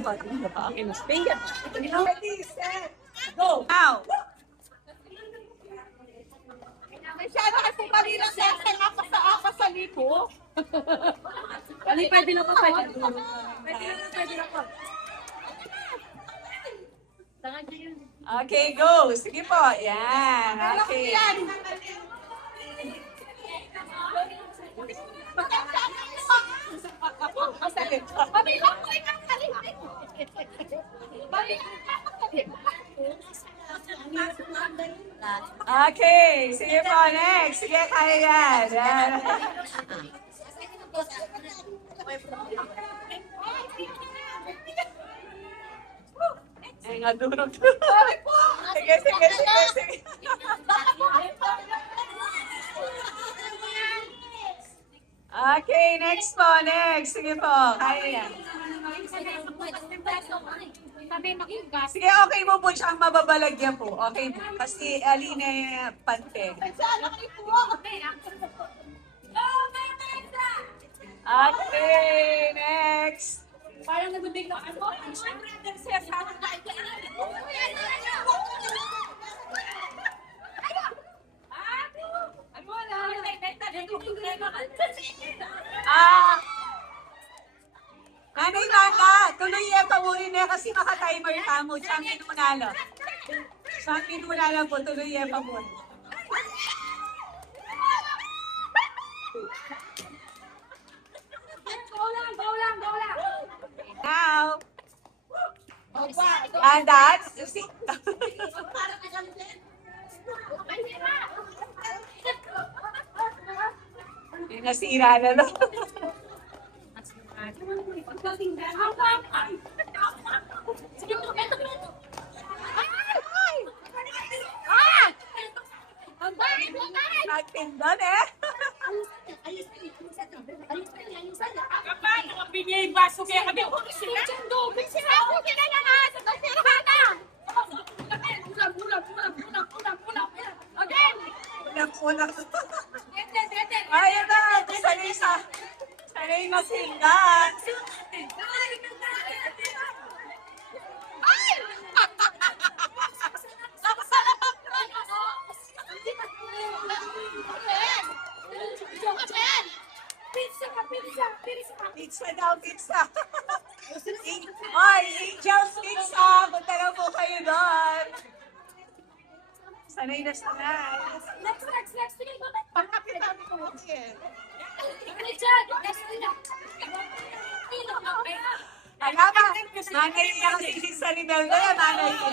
po. Okay, finger. Ready, set, go. Now. Masyado kasi mali lang sensor apas sa lipo. Pwede na po, pwede na po. Okay, go. Sige po. Yan. Okay. Okay, sige po, next. Sige, kaya yan. Yan. Ay, nga durog. Sige. Okay, next po, next. Sige po, kaya yan. Sige, okay mo po siyang mababalagyan po. Okay po. Kasi Aline Pante. Okay, next. Parang nagbibigla ako. Nanay Nana, tuloy yan pamuhin niya kasi maka-timer ka mo. Champion Munalo. Champion Munalo po, tuloy yan pamuhin. Now. And that's... Yung nasira na no. Nagpindon eh. Kapag nakapingay baso kaya kami Ulang. Ayun na, sanay na sindan. Pizza daw, pizza. Ay, Angel's Pizza. Punta na po kayo doon. Sanay na sanay. Next. Pangkapitan ko. Alam ba, nanay niya kasi sa Rinaldo na nanay niya.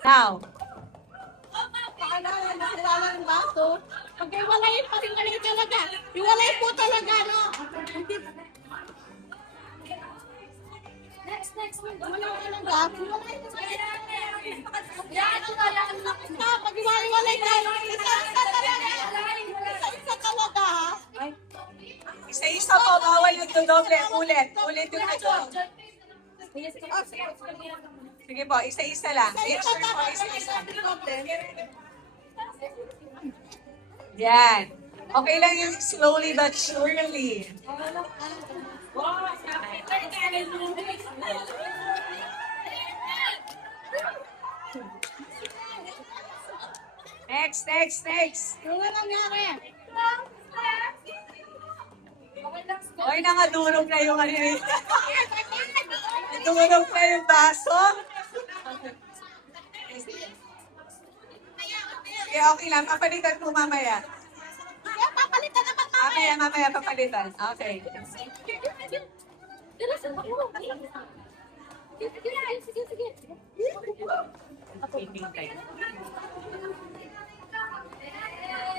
Now. Nakilala ng baso. Pag iwalay pa rin talaga. Iwalay po talaga, no? Next. Wala ka ng baso. Iwalay po talaga. Pag iwalay ka, isa-isa talaga. Isa-isa talaga, ha? Isa-isa po, bawal yung doble. Ulit yung ito. Sige po, isa-isa lang. Yes, sir po, isa-isa. Yan. Okay lang yung slowly but surely. Next. Wala nangyari. Oy, nangadurog na yung ano yun. Nadurog na yung baso. Okay lang. Papalitan po mamaya. Papalitan naman namin. Mamaya papalitan. Okay.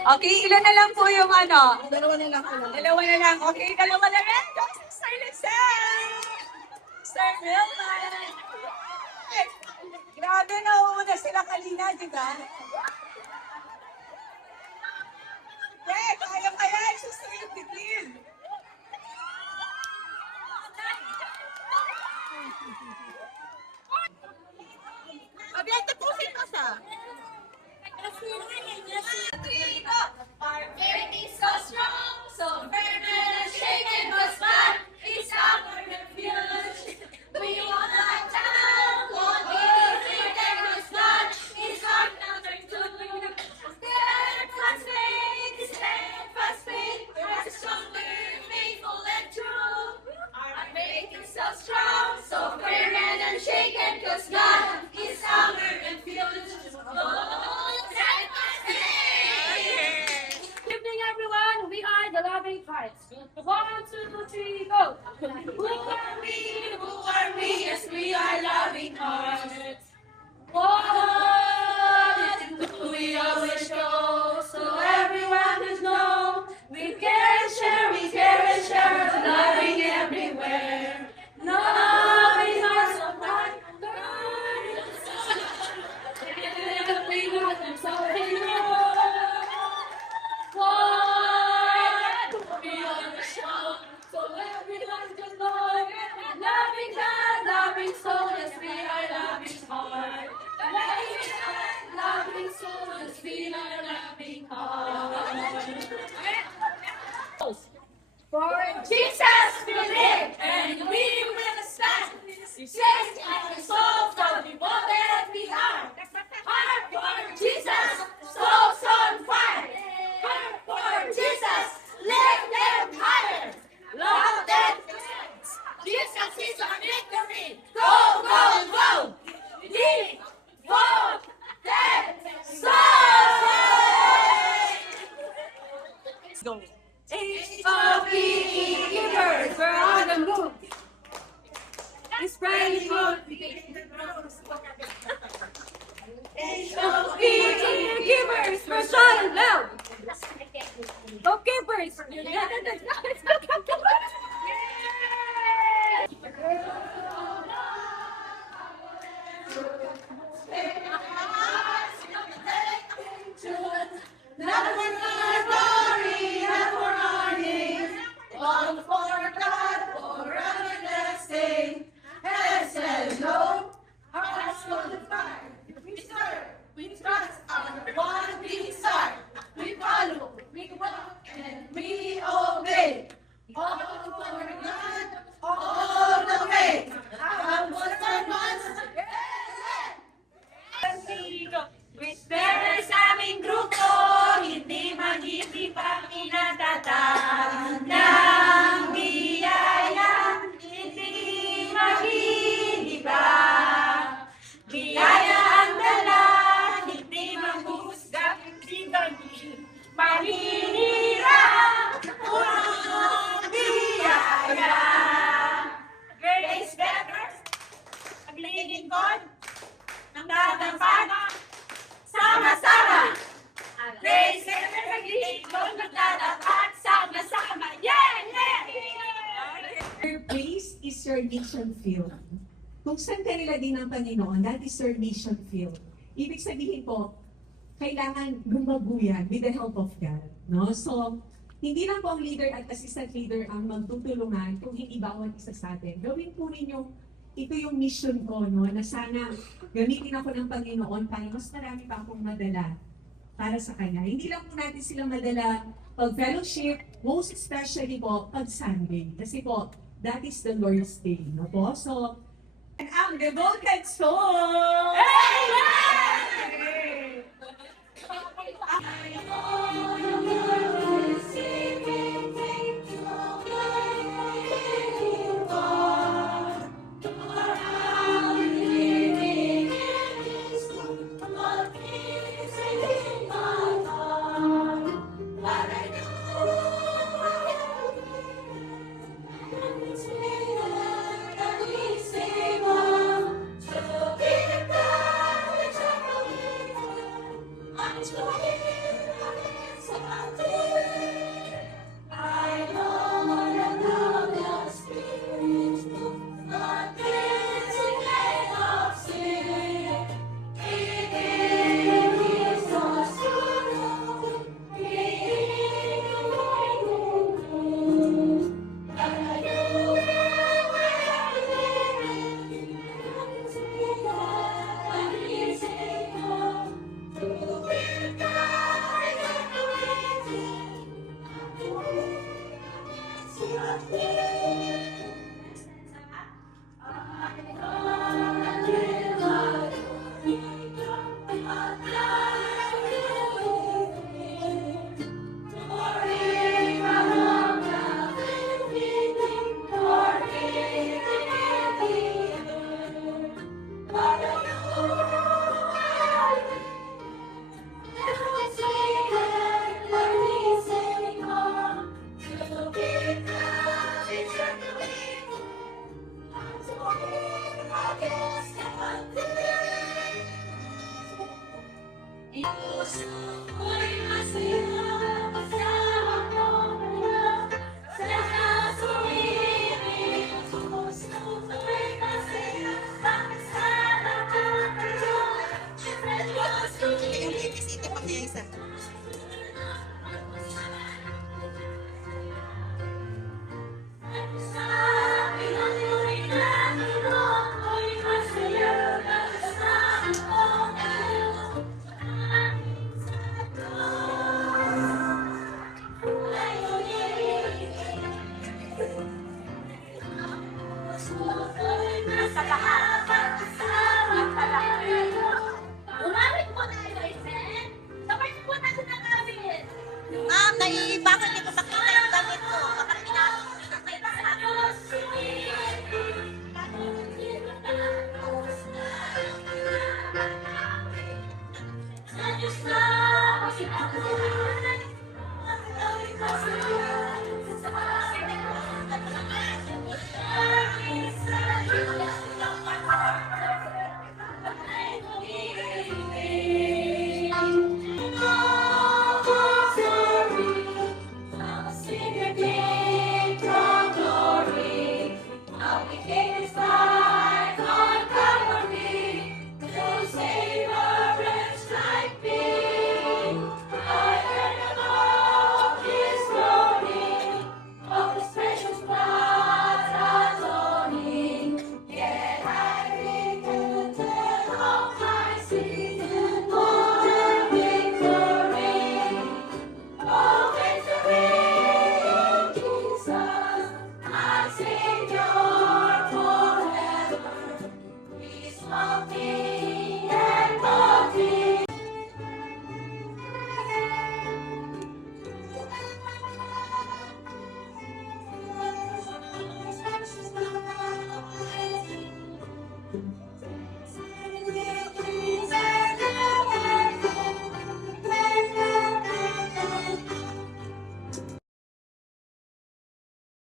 Okay, ilan na lang po yung ano? Dalawa na lang. Dalawa na lang. Okay, dalawa na lang. Silent Sir Milman. Grabe na una sila kanina, di ba? sing hearts. 1, 2, 3, go. Who are we? Who are we? Yes, we are loving hearts. What do we always show? So everyone will know. We care and share, loving everywhere. Loving hearts of mine. Loving soul, yes, we are loving heart. Loving soul, yes, we are loving heart. For Jesus we live and we will stand. Change our souls from the that we are. Heart for Jesus, souls on fire. Heart for Jesus, lift them higher. Love them. Jesus is our victory. Go, go, go. Lead, vote, them, Go. H-O-P, givers, we're on the move. It's spreading more. H-O-P, givers, we're shouting loud. Go givers. Not for our glory, not for our name, all for God, for everlasting. Heaven says no, hearts full of fire. We serve, we trust our one big star. We follow, we walk, and we obey. All for God, all the way. I was born once. Pero sa aming grupo, hindi pa pinatatag ng biyaya, hindi maghihiba. Biyaya ang dala, hindi maghusga, hindi maninira. Purong biyaya. Grace Beggars, paglilingkod ng dadampan. Sama-sama! Praise and paglilingkod ng dadampan. Sama-sama! Yeah! Your place is your mission field. Kung saan ka nila din ng Panginoon, that is your mission field. Ibig sabihin po, kailangan lumago yan with the help of God. No? So, hindi lang po ang leader at assistant leader ang magtutulungan kung hindi bawat isa sa atin. Gawin po ninyo, ito yung mission ko, no? Na sana gamitin ako ng Panginoon para mas marami pa akong madala para sa Kanya. Hindi lang po natin sila madala pag fellowship, most especially po pag Sunday. Kasi po, that is the Lord's Day. No po? So, Ang devoted soul! Amen!